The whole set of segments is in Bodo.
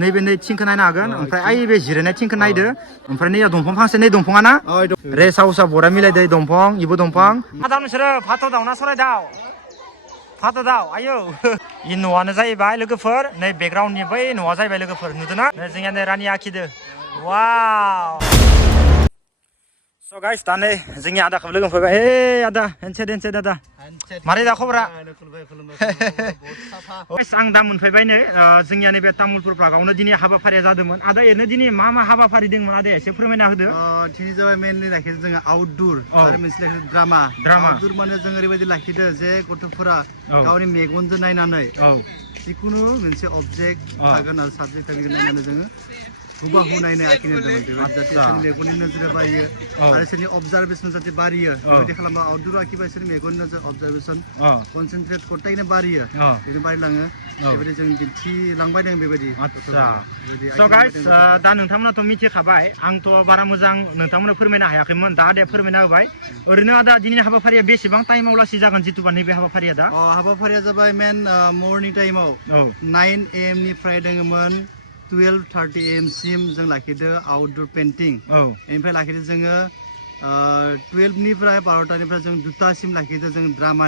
नैबे नै थिंखौ नायनो हागोन ओमफ्राय आइ बे जिरायनाय थिंखौ नायदो ओमफ्राय नै दंफां फांसे नै दंफाङा ना रेस्ट हाउसआ बरा मिलायदो दंफां इबो दंफां आदा नोंसोरो फाथ' दाव ना सराय दाव फाथ' दाव आयौ इ न'आनो जाहैबाय लोगोफोर नै बेकग्राउन्डनि बै न'आ जाहैबाय लोगोफोर नुदोंना जोंनिया नै रानि आखिदो वाव स' गाइस दा नै जोंनि आदाखौ लोगो मोनफैबाय हे आदा हेनसेट आदा मारै दा खबरा आं दा मोनफैबाय नै जोंनिया नैबे तामुलपुर पार्कआवनो दिनै हाबाफारिया जादोंमोन आदा ओरैनो दिनै मा हाबाफारि दंमोन आदा एसे फोरमायना होदो दिनै जाबाय मेनलि लाखिदो जोङो आउटडोर आरो मोनसे लाखिदो ड्रामा आउटडोर माने जों ओरैबायदि लाखिदो जे गथ'फोरा गावनि मेगनजों नायनानै जिखुनु मोनसे अबजेक्ट थागोन आरो साबजेक्ट थागोन नायनानै जोङो हुबाहु नायनो आखिनो दोङो बेबायदि जाहाथे सोरनि मेगननि नोजोरा बारियो आरो सोरनि अबजारभेसन जाहाथे बारियो बेबायदि खालामबा आउटडोर आखिबा सोरनि मेगननि नोजोर अबजारभेसन कनसेन्ट्रेट गथायनो बारियो बेनो बारिलाङो बेबायदि जों दिन्थिलांबाय दं बेबायदि स' गाइस दा नोंथांमोनाथ' मिथिखाबाय आंथ' बारा मोजां नोंथांमोननो फोरमायनो हायाखैमोन दा आदाया फोरमायना होबाय ओरैनो आदा दिनैनि हाबाफारिया बेसेबां टाइमाव लासै जागोन जिथुबा नैबे हाबाफारिया दा हाबाफारिया जाबाय मेन मर्निं टाइमाव 9 AM निफ्राय दङमोन 12:30 AM सिम जों लाखिदो आउटडोर पेन्टिं बेनिफ्राय लाखिदो जोङो 12 निफ्राय 12टानिफ्राय जों 2टासिम लाखिदो जों ड्रामा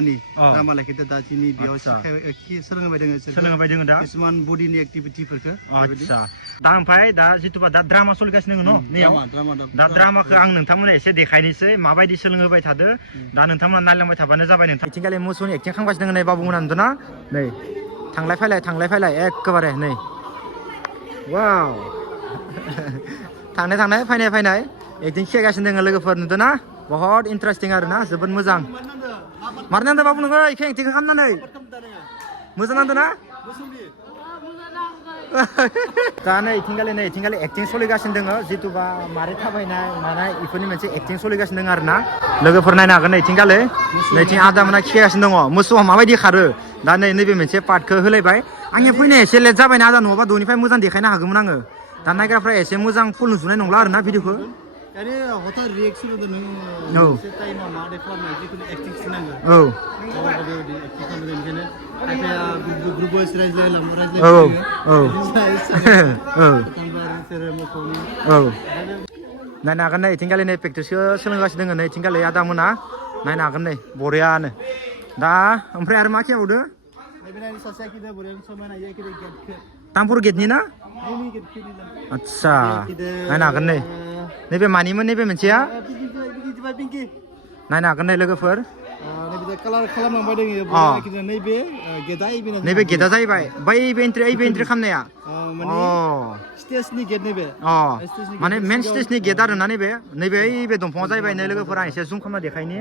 लाखिदो दा दिनै बेयाव सोलोंबाय दङ दा किसुमान बडिनि एक्टिभिटिफोरखौ आदसा दा ओमफ्राय दा जिथुबा दा ड्रामा सोलिगासिनो दङ दा ड्रामाखौ आं नोंथांमोननो एसे देखायनोसै माबायदि सोलोंहोबाय थादो दा नोंथांमोना नायलांबाय थाबानो जाबाय नोंथां आथिखालि मोसौनि एक्टिं खालामगासिनो दङ नै बाबुमोना नुदोंना नै थांलाय फैलाय एखेबारे नै वाव थांनाय फैनाय एक्टिं खेगासिनो दङ लोगोफोर नुदोंना बहुत इन्टारेस्टिं आरो ना जोबोद मोजां मारै नांदों बाबु नोङो इखौ एक्टिंखौ खालामनानै मोजां नांदों ना दा नै इथिंगालि एक्टिं सोलिगासिनो दङ जिथुबा मारै थाबायनाय मानाय इफोरनि मोनसे एक्टिं सोलिगासिनो दङ आरो ना लोगोफोर नायनो हागोन नैथिंगालि नैथिं आदा मोना खिगासिनो दङ मोसौआ माबायदि खारो दा नैबे मोनसे पार्टखौ होलायबाय आंनिया फैनाया एसे लेट जाबायना आदा नङाबा द'निफ्राय मोजां देखायनो हागौमोन आङो दा नायग्राफ्रा एसे मोजां फुल नुजोबनाय नंला आरोना भिडिअखौ हथात रिएक्सन होदों औ टाइमाव मा खालामनाय जिखुनु एक्टिं खिनांगौ औ बेबायदि एक्टिं खालामदों ओंखायनो खायफाया ग्रुप वाइस नायनो हागोन नै इथिंगालि नै प्रेक्टिसखौ सोलोंगासिनो दङ नै इथिंगालि आदा मोना नायनो हागोन नै बरियानो दा ओमफ्राय आरो मा खेबावदो तामुलपुर गेटनि ना आदसा नायनो हागोन नै नैबे मानिमोन नैबे मोनसेया नायनो हागोन नै लोगोफोर नैबे गेटआ जाहैबाय बै एन्ट्रि खालामनाया माने मेन स्टेजनि गेट आरोना नैबे दंफाङा जाहैबाय नै लोगोफोरा एसे जुम खालामना देखायनि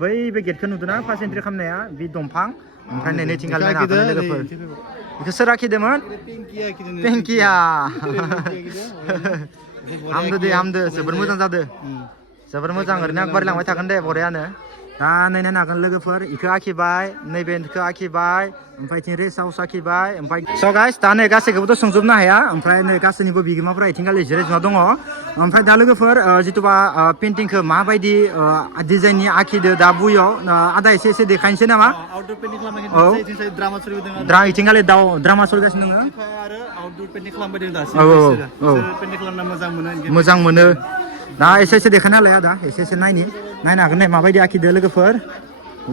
बै गेटखौ नुदोंना फार्स्ट एन्ट्रि खालामनाया बे दंफां ओमफ्राय नै नैथिंगाल नायनो हागोन लोगोफोर बेखौ सोर आखिदोंमोन पिंकिया हामदो जोबोर मोजां जादो जोबोर मोजां ओरैनो बारायलांबाय थागोन दे बरियानो दा नायनो हागोन लोगोफोर इखौ आखिबाय नैबेखौ आखिबाय ओमफ्राय इथिं रेस्ट हाउस आखिबाय ओमफ्राय स' गाइस दा नै गासैखौबोथ' सोंजोबनो हाया ओमफ्राय नै गासैनिबो बिगोमाफोरा इथिंगालि जिरायजना दङ ओमफ्राय दा लोगोफोर जिथुबा पेइन्टिंखौ माबायदि डिजाइननि आखिदो दा बुयाव आदा एसे देखायनोसै नामा औ इथिंगालि ड्रामा सोलिगासिनो दङ मोजां मोनो दा एसे देखायना होलाय आदा एसे नायनो हागोन नै माबायदि आखिदो लोगोफोर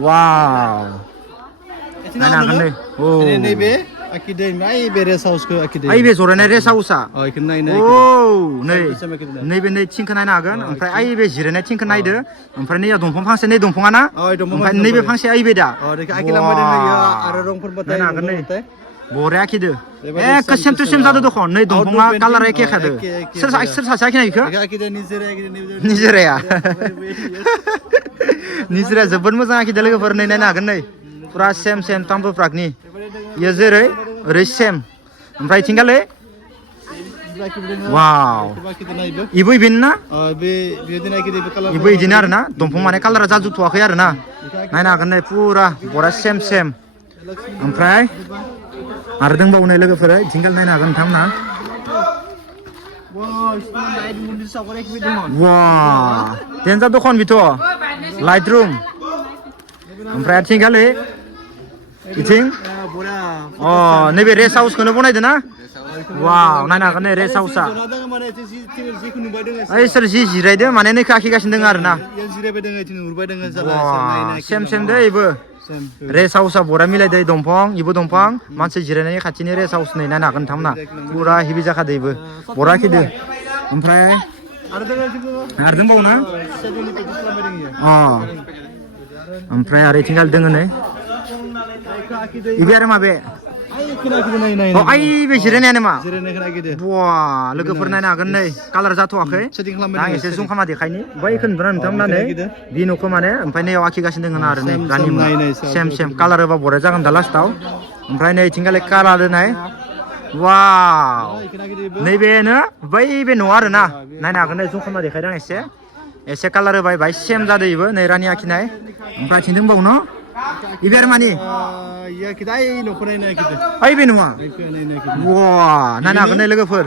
वाव नायनो हागोन नै नैबे रेस्ट हाउसखौ बे जरायनाय रेस्ट हाउसआ नैबे थिंखौ नायनो हागोन ओमफ्राय बे जिरायनाय थिंखौ नायदो ओमफ्राय नै दंफां फांसे नै दंफाङा ना ओमफ्राय नैबे फांसे दा नायनो हागोन नै बरिया आखिदो एखे सेम टु सेम जादो दखन नै दंफाङा कालारा एखे खादो सोर सासे आखिनाय बेखौ निजोराया जोबोद मोजां आखिदो लोगोफोर नै नायनो हागोन नै फुरा सेम तामुलपुर पार्कनि इयो जेरै ओरै सेम ओमफ्राय इथिंगालि वाव इबो इबिनो ना इबो इदिनो आरो ना दंफां माने कालारा जाजोबथ'वाखै आरो ना नायनो हागोन नै फुरा बरा सेम ओमफ्राय आरो दंबावो नै लोगोफोर इथिंगालि नायनो हागोन नोंथांमोना देन्जार दखान बिथ' लाइट रुम ओमफ्राय आथिंगालि इथिं नैबे रेस्ट हाउसखौनो बनायदो ना Wow, नायनो हागोन नै रेस्ट हाउसआ जना दङ माने जिखौ नुबाय दङ ओइ सोर जि जिरायदो माने नैखो आखिगासिनो दङ आरो ना इयाव जिरायबाय दङ इथिं नुबाय दङ जाला सेम सेम दै इबो रेस्ट हाउसआ बरा मिलायदो दंफां इबो दंफां मानसि जिरायनायनि खाथिनि रेस्ट हाउस नै नायनो हागोन नोंथांमोना पुरा हेभि जाखादो इबो बरा आखिदो ओमफ्राय आरो दङ आरो दंबावो ना सेटिंनि प्रेक्टिस खालामबाय दङ इयो ओमफ्राय आरो इथिंगाल दोङो नै इबे आरो माबे आइ खोनाखिदो नाय नाय आइ बे जिरायनायानो मा जिरायनाय खोनाखिदो बवा लोगोफोर नायनो हागोन नै कालार जाथ'वाखै सेटिं दा खालामबाय आं एसे जुम खालामना देखायनि बैखौ नुदोंना नोंथांमोना नै बि न'खौ माने ओमफ्राय नैयाव आखिगासिनो दङ आरो नै रानि सेम सेम कालार होबा बरिया जागोन दा लास्टाव ओमफ्राय नै इथिंगालाय कालार होनाय वाव नैबेनो बै बे न' आरो ना नायनो हागोन नै जुम खालामना देखायदों आं एसे कालार होबाय बाय सेम जादों इबो नै रानि आखिनाय ओमफ्राय आथिं दंबावो न' इबे आरो मानि इया किदाय न'खौ नायनो नागिरदो ओइ बे नङा बेखौ नायनो नागिरदो वा नायनो हागोन नै लोगोफोर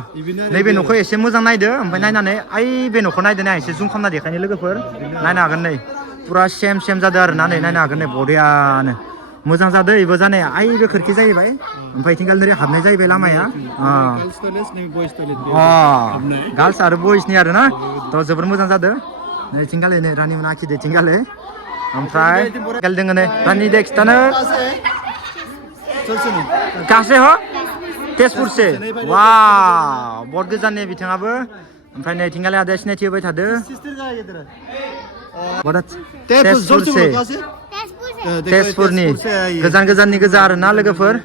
नैबे न'खौ एसे मोजां नायदो ओमफ्राय नायनानै ओइ बे न'खौ नायदो ना एसे जुम खालामना देखायनो लोगोफोर नायनो हागोन नै पुरा सेम सेम जादों आरो ना नै नायनो हागोन नै बरियानो मोजां जादों इबो जानाया ओइ बे खोरखि जाहैबाय ओमफ्राय इथिं गालि हाबनाय जाहैबाय लामाया गार्ल्स आरो बयसनि आरो ना थ' जोबोर मोजां जादों नै इथिं गालि नै रानि मोना आखिदो इथिं गालि ओमफ्राय गाल दोङो नै रानि दे खिथानो गासे हो तेजपुरसे वाव बहुत गोजाननि बिथाङाबो ओमफ्राय नै इथिं गालि आदाया सिनायथि होबाय थादो तेजपुरसे तेजपुरनि गोजान गोजाननि गोजा आरो ना लोगोफोर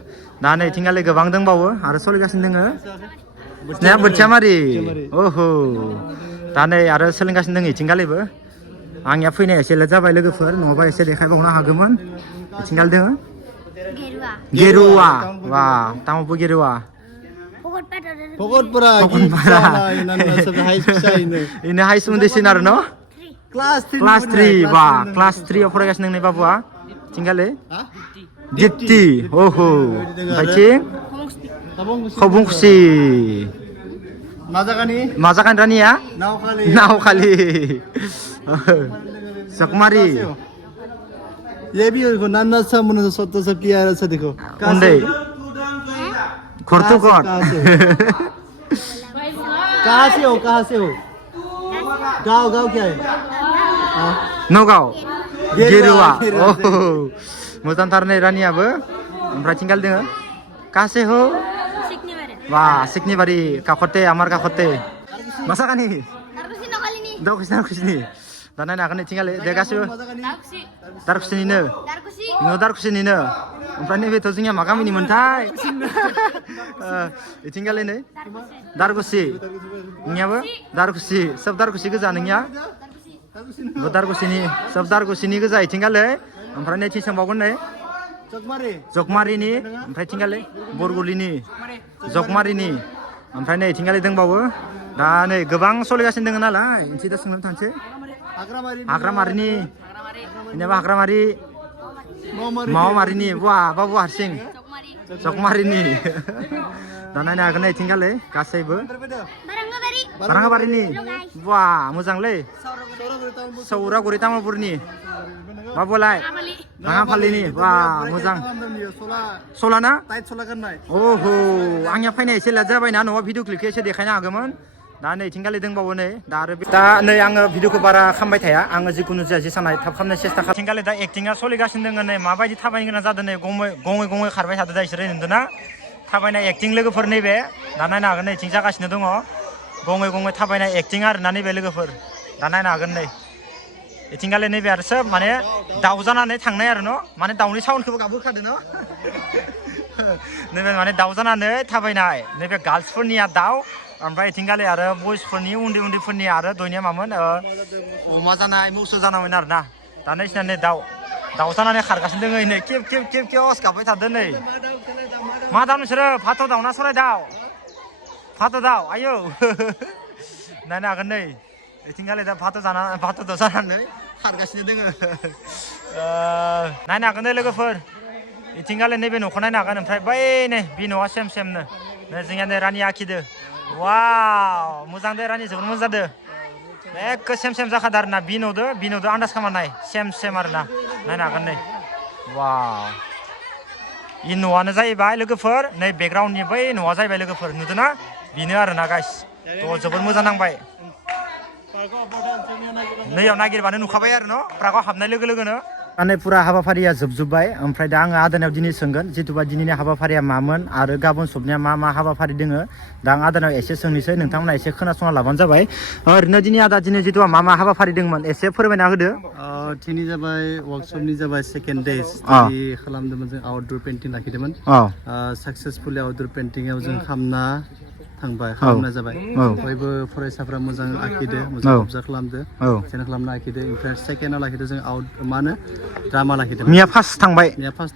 दा नै इथिं गालि गोबां दंबावो आरो सोलिगासिनो दोङो स्नेहा बोथियामारि ओहो दा नै आरो सोलिगासिनो दङ इथिं गालिबो आंनिया फैनाया एसे लेट जाबाय लोगोफोर नङाबा एसे देखायबावनो हागौमोन इथिं गालि दोङो गेरुवा वा तामुलपुर गेरुवा भगतपुरा इनो हाइ सोमोन्दैसिन आरो न' क्लास 3 बा क्लास 3 आव फरायगासिनो नोंनि बाबुआ थिंगाले दिप्ति ओहो ओमफ्राय थिं खबुंखुसि मा जागानि रानिया नावखालि सकमारी ये भी उनको नाना सा मन सोतो सा प्यारा सा देखो उन्दै खरतुकट कहाँ से हो गाँव क्या है नगाव गेरुवा ओहो मोजांथार नै रानियाबो ओमफ्राय थिंगाल दोङो कासे हो वा सिकनिबारि काखते आमार काखते मा जागानि दारकुसिनि दा नायनो हागोन इथिंगाले दे गासिबो दारकुसिनिनो नोङो दारकुसिनिनो ओमफ्राय नैबेथ' जोंनिया मा गामिनिमोनथाय इथिंगाले नै दारकुसि नोंनियाबो दारकुसि सोब दारकुसि गोजा नोंनिया दारकुसिनि सोब दारकुसिनि गोजा इथिंगाले ओमफ्राय नैथिं सोंबावगोन नै जगमारिनि ओमफ्राय थिंगाले बरगुलिनि जगमारिनि ओमफ्राय नै इथिंगाले दंबावो दा नै गोबां सोलिगासिनो दङ नालाय इसे दा सोंनानै थांसै हाग्रामारिनि जेनेबा हाग्रामारि मावामारिनि वा बाबु हारसिं जगमारिनि दा नायनो हागोन नै इथिंगाले गासैबो बारांगाबारिनि वा मोजांलै सौरागुरि तामुलपुरनि बाबुलाय राङाफालिनि वा मोजां सलाना ओहो आंनिया फैनाय एसे लेट जाबायना न'आव भिडिअ क्लिपखौ एसे देखायनो हागौमोन दा नै इथिंगाले दंबावो नै दा आरो दा नै आङो भिडिअखौ बारा खालामबाय थाया आङो जिखुनु जाया जेसानाय थाब खालामनो सेस्था खालाम इथिंगाले दा एक्टिंआ सोलिगासिनो दङ नै माबायदि थाबायनो गोनां जादों नै गङै खारबाय थादों दा इसोरो नुदोंना थाबायनाय एक्टिं लोगोफोर नैबे दा नायनो हागोन नै इथिं जागासिनो दङ गङै थाबायनाय एक्टिं आरो ना नैबे लोगोफोर दा नायनो हागोन नै इथिंगाले नैबे आरो सोब माने दाउ जानानै थांनाय आरो न' माने दाउनि साउन्डखौबो गाबहोखादों न' नैबे माने दाउ जानानै थाबायनाय नैबे गार्ल्सफोरनिया दाउ ओमफ्राय इथिंगाले आरो बयसफोरनि उन्दैफोरनि आरो दयनिया मामोन अमा जानाय मोसौ जानायमोन आरो ना दा नैसिना नै दाउ जानानै खारगासिनो दङ नै केब अस गाबबाय थादों नै मा दाउ नोंसोरो फाथ' दाउ ना सराय दाउ फाथ' दाउ आयौ नायनो हागोन नै इथिंगाले दा फाथ' दाउ जानानै खारगासिनो दङ नायनो हागोन नै लोगोफोर इथिंगाले नैबे न'खौ नायनो हागोन ओमफ्राय बै नै बे न'आ सेमनो नै जोंनिया नै रानि आखिदो वाव मोजां दे रानि जोबोर मोजां जादो एखे सेम जाखादो आरो ना बिन'दो आन्दाज खालामनाय सेम आरो ना नायनो हागोन नै वाव इ न'आनो जाहैबाय लोगोफोर नै बेकग्राउन्डनि बै न'आ जाहैबाय लोगोफोर नुदोंना बेनो आरोना गाइस थ' जोबोद मोजां नांबाय नैयाव नागिरबानो नुखाबाय आरो न' पार्कआव हाबनाय लोगो लोगोनो माने फुरा हाबाफारिया जोबजोब्बाय ओमफ्राय दा आङो आदानाव दिनै सोंगोन जिथुबा दिनैनि हाबाफारिया मामोन आरो गाबोन सबनिया मा मा हाबाफारि दोङो दा आं आदानाव एसे सोंनोसै नोंथांमोना एसे खोनासंना लाबानो जाबाय ओरैनो दिनै आदा दिनै जिथुबा मा मा हाबाफारि दंमोन एसे फोरमायना होदो दिनै जाबाय वर्कशपनि जाबाय सेकेन्ड डेज खालामदोंमोन जों आउटडोर पेइन्टिं लाखिदोंमोन साक्सेसफुलि आउटडोर पेइन्टिंआव जों खालामना जाबाय बयबो फरायसाफ्रा मोजां आखिदो मोजां अबजार्भ खालामदो जेन खालामना आखिदो ओमफ्राय सेकेन्डआव लाखिदो जों मा होनो ड्रामा लाखिदो मिया फार्स्ट थांबाय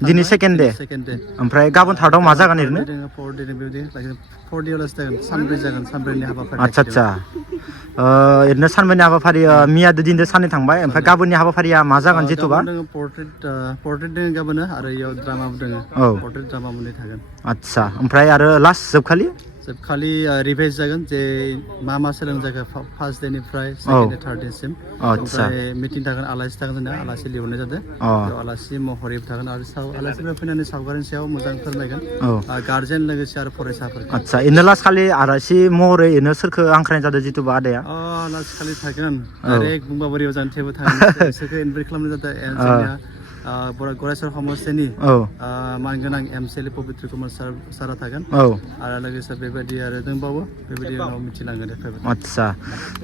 दिनै सेकेन्ड दे ओमफ्राय गाबोन थार्डआव मा जागोन ओरैनो सानब्रैनि हाबाफारि आदसा ओरैनो सानब्रैनि हाबाफारि मिया दिनदो साननै थांबाय ओमफ्राय गाबोननि हाबाफारिया मा जागोन जिथुबा पर्ट्रेट दङ गाबोन आरो इयाव ड्रामाबो दङ पर्ट्रेट ड्रामा मोननै थागोन आदसा ओमफ्राय आरो लास्ट जोबखालि रिभाइज जागोन जे मा सोलोंजाखो फार्स्ट डेनिफ्राय सेकेन्ड डे थार्ड डेसिम ओमफ्राय मिटिं थागोन आलासि थागोन जोंना आलासि लिंहरनाय जादों आलासि महरै थागोन आरो आलासिफोरा फैनानै सावगारिनि सायाव मोजां फोरमायगोन गार्जेन लोगोसे आरो फरायसाफोर आदसा इनो लास्ट खालि आलासि महरै इनो सोरखौ हांख्रायनाय जादों जिथुबा आदाया लास्ट खालि थागोन डाइरेक्ट बुंबाबोरियाव जानो थेबो थागोन बिसोरखौ इनभाइट खालामनाय जादों जोंनिया गरायसर समस्थिनि मानगोनां एमसिएलए पबित्र कुमार सारा थागोन आरो लोगोसे बेबायदि आरो दंबावो बेबायदि उनाव मिथिलांगोन आदसा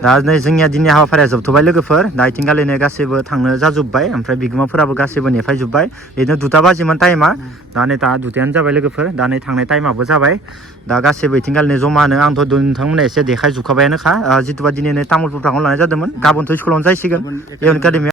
दा नै जोंनिया दिनै हाबाफारिया जोबथ'बाय लोगोफोर दा आथिंखालिनो गासैबो थांनो जाजोब्बाय ओमफ्राय बिगोमाफोराबो गासैबो नेफायजोब्बाय बिदिनो 2ता बाजिमोन टाइमा दा नै दा 2तायानो जाबाय लोगोफोर दा नै थांनाय टाइमाबो जाबाय दा गासैबो आथिंखालिनो जमानो आंथ' नोंथांमोना एसे देखायजोबखाबायानोखा जिथुबा दिनै तामुलपुर थांनो लानाय जादोंमोन गाबोनथ' स्कुलावनो जायसिगोन एकाडेमिया